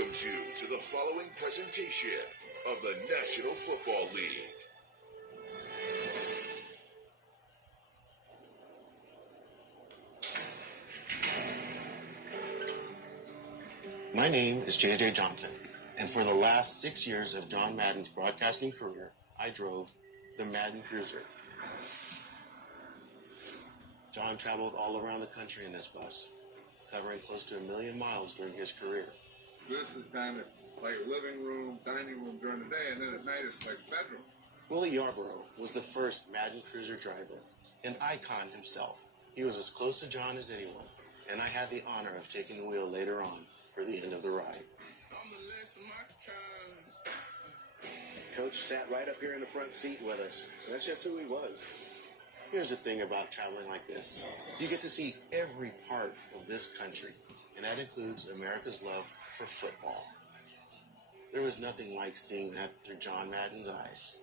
welcomes you to the following presentation of the National Football League. My name is J.J. Johnson, and for the last 6 years of John Madden's broadcasting career, I drove the Madden Cruiser. John traveled all around the country in this bus, covering close to 1 million miles during his career. This is kind of like a living room, dining room during the day, and then at night it's like a bedroom. Willie Yarborough was the first Madden Cruiser driver, an icon himself. He was as close to John as anyone, and I had the honor of taking the wheel later on for the end of the ride. Coach sat right up here in the front seat with us. That's just who he was. Here's the thing about traveling like this. You get to see every part of this country, and that includes America's love for football. There was nothing like seeing that through John Madden's eyes.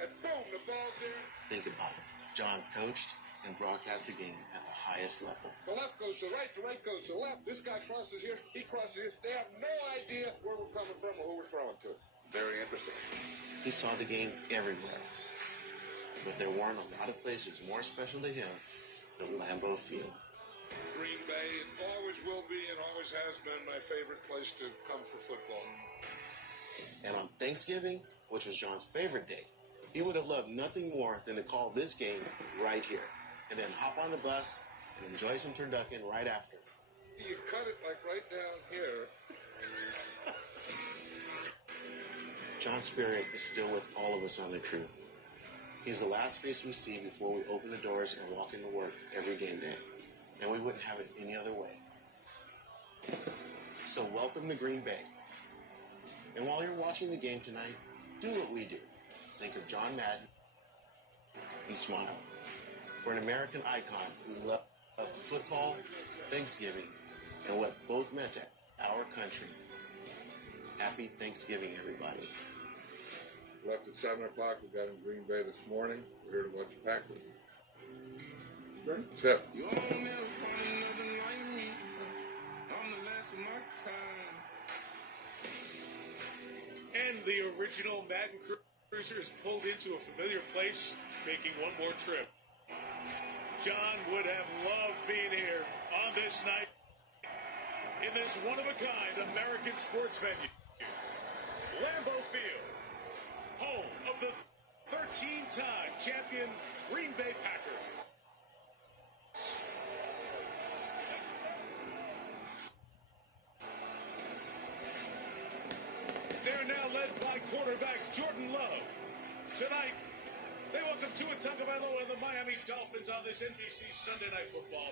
And boom, the ball's there. Think about it. John coached and broadcast the game at the highest level. The left goes to the right goes to the left. This guy crosses here, he crosses here. They have no idea where we're coming from or who we're throwing to. Very interesting. He saw the game everywhere, but there weren't a lot of places more special to him than Lambeau Field. Green Bay, it always will be and always has been my favorite place to come for football. And on Thanksgiving, which was John's favorite day, he would have loved nothing more than to call this game right here, and then hop on the bus and enjoy some turducken right after. You cut it like right down here. John's spirit is still with all of us on the crew. He's the last face we see before we open the doors and walk into work every game day, and we wouldn't have it any other way. So welcome to Green Bay. And while you're watching the game tonight, do what we do. Think of John Madden and smile. For an American icon who loved football, Thanksgiving, and what both meant to our country. Happy Thanksgiving, everybody. Left at 7 o'clock. We got in Green Bay this morning. We're here to watch the Packers. Great. Set. You won't never find another like me. I'm the last of my time. And the original Madden Cruiser is pulled into a familiar place, making one more trip. John would have loved being here on this night in this one-of-a-kind American sports venue. Lambeau Field, home of the 13-time champion Green Bay Packers. They're now led by quarterback Jordan Love. Tonight, they welcome Tua Tagovailoa and the Miami Dolphins on this NBC Sunday Night Football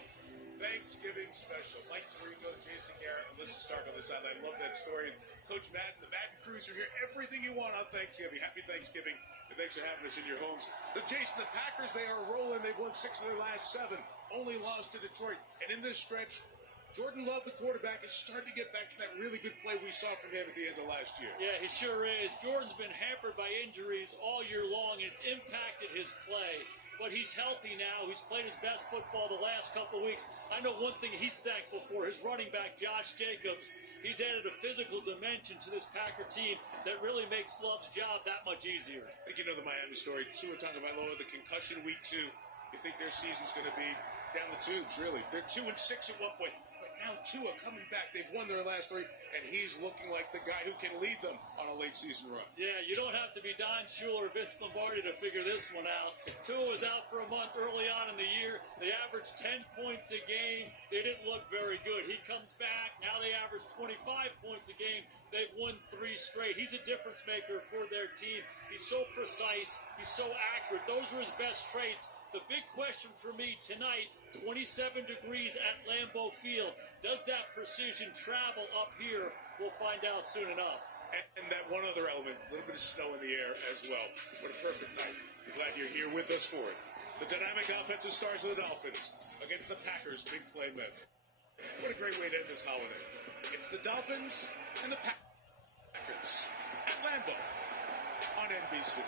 Thanksgiving special. Mike Tirico, Jason Garrett, Melissa Stark on the sideline. Love that story. Coach Madden, the Madden Cruiser here. Everything you want on Thanksgiving. Happy Thanksgiving. And thanks for having us in your homes. But Jason, the Packers, they are rolling. They've won 6 of their last 7. Only lost to Detroit. And in this stretch, Jordan Love, the quarterback, is starting to get back to that really good play we saw from him at the end of last year. Yeah, he sure is. Jordan's been hampered by injuries all year long. It's impacted his play. But he's healthy now. He's played his best football the last couple of weeks. I know one thing he's thankful for, his running back, Josh Jacobs. He's added a physical dimension to this Packer team that really makes Love's job that much easier. I think you know the Miami story. Tua Tagovailoa, the concussion week 2. You think their season's going to be down the tubes, really. They're 2-6 at one point. But now Tua coming back. They've won their last 3, and he's looking like the guy who can lead them on a late-season run. Yeah, you don't have to be Don Shula or Vince Lombardi to figure this one out. Tua was out for a month early on in the year. They averaged 10 points a game. They didn't look very good. He comes back. Now they average 25 points a game. They've won 3 straight. He's a difference maker for their team. He's so precise. He's so accurate. Those are his best traits. The big question for me tonight, 27 degrees at Lambeau Field. Does that precision travel up here? We'll find out soon enough. And that one other element, a little bit of snow in the air as well. What a perfect night. I'm glad you're here with us for it. The dynamic offensive stars of the Dolphins against the Packers' big play men. What a great way to end this holiday. It's the Dolphins and the Packers at Lambeau on NBC.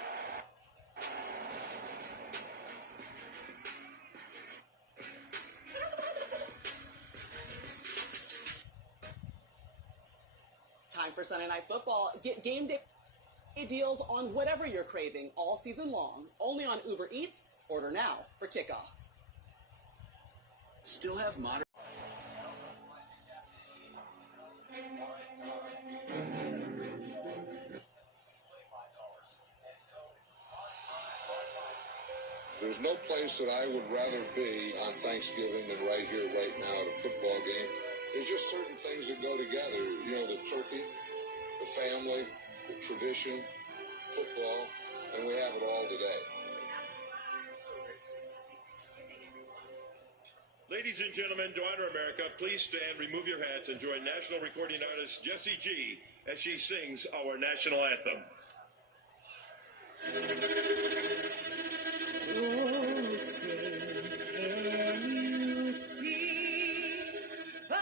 time for Sunday Night Football. Get game day deals on whatever you're craving all season long. Only on Uber Eats. Order now for kickoff. Still have modern. There's no place that I would rather be on Thanksgiving than right here, right now at a football game. There's just certain things that go together. You know, the turkey, the family, the tradition, football, and we have it all today. Ladies and gentlemen, to honor America, please stand, remove your hats, and join national recording artist Jessie G as she sings our national anthem. Oh, say, can you see by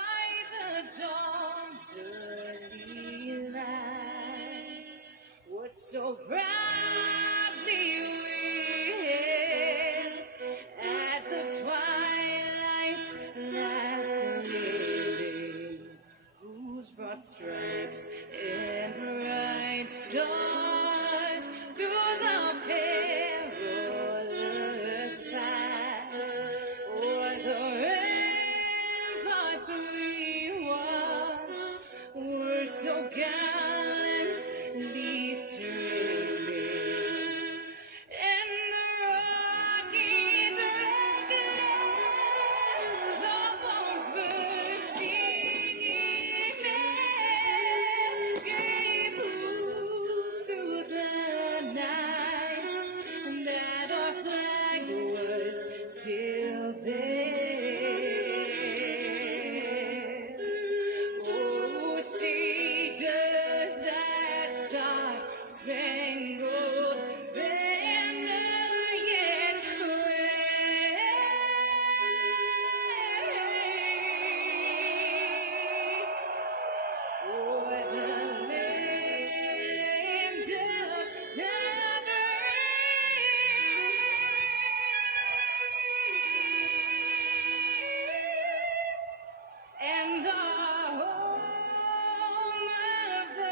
the dawn's early light what so proudly we hailed at the twilight's last gleaming, whose broad stripes and bright stars through the perilous fight o'er the ramparts we watched were so gallantly streaming, and the rockets regular, the bombs bursting in air, gave proof through the night that our flag was still there. Oh, see, does that star-spangled banner yet wave o'er the land of the brave and the home of the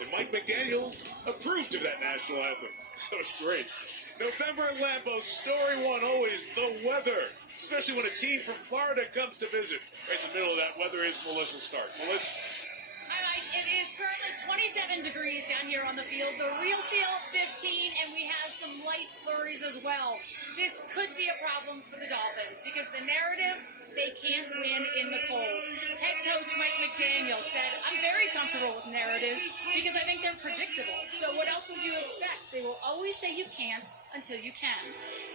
And Mike McDaniel approved of that national anthem. That was great. November in Lambeau, story one, always the weather, especially when a team from Florida comes to visit. Right in the middle of that weather is Melissa Stark. Melissa? Hi, Mike. It is currently 27 degrees down here on the field. The real feel, 15, and we have some light flurries as well. This could be a problem for the Dolphins because the narrative, they can't win in the cold. Head coach Mike McDaniel said, I'm very comfortable with narratives because I think they're predictable. So what else would you expect? They will always say you can't until you can.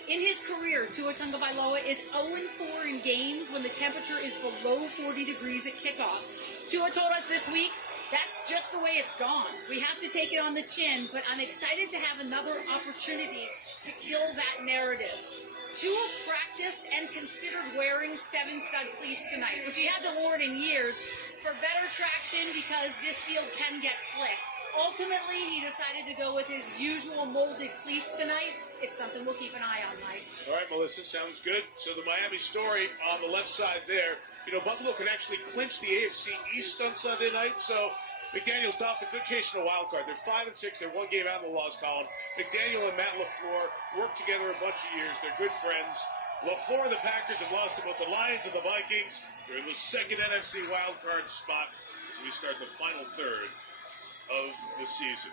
In his career, Tua Tagovailoa is 0-4 in games when the temperature is below 40 degrees at kickoff. Tua told us this week, that's just the way it's gone. We have to take it on the chin, but I'm excited to have another opportunity to kill that narrative. Tua practiced and considered wearing 7-stud cleats tonight, which he hasn't worn in years, for better traction because this field can get slick. Ultimately, he decided to go with his usual molded cleats tonight. It's something we'll keep an eye on, Mike. All right, Melissa, sounds good. So the Miami story on the left side there. You know, Buffalo can actually clinch the AFC East on Sunday night. So McDaniel's Dolphins, they're chasing a wild card. They're 5-6. They're one game out of the loss column. McDaniel and Matt LaFleur worked together a bunch of years. They're good friends. LaFleur and the Packers have lost to both the Lions and the Vikings. They're in the second NFC wild card spot as we start the final third of the season.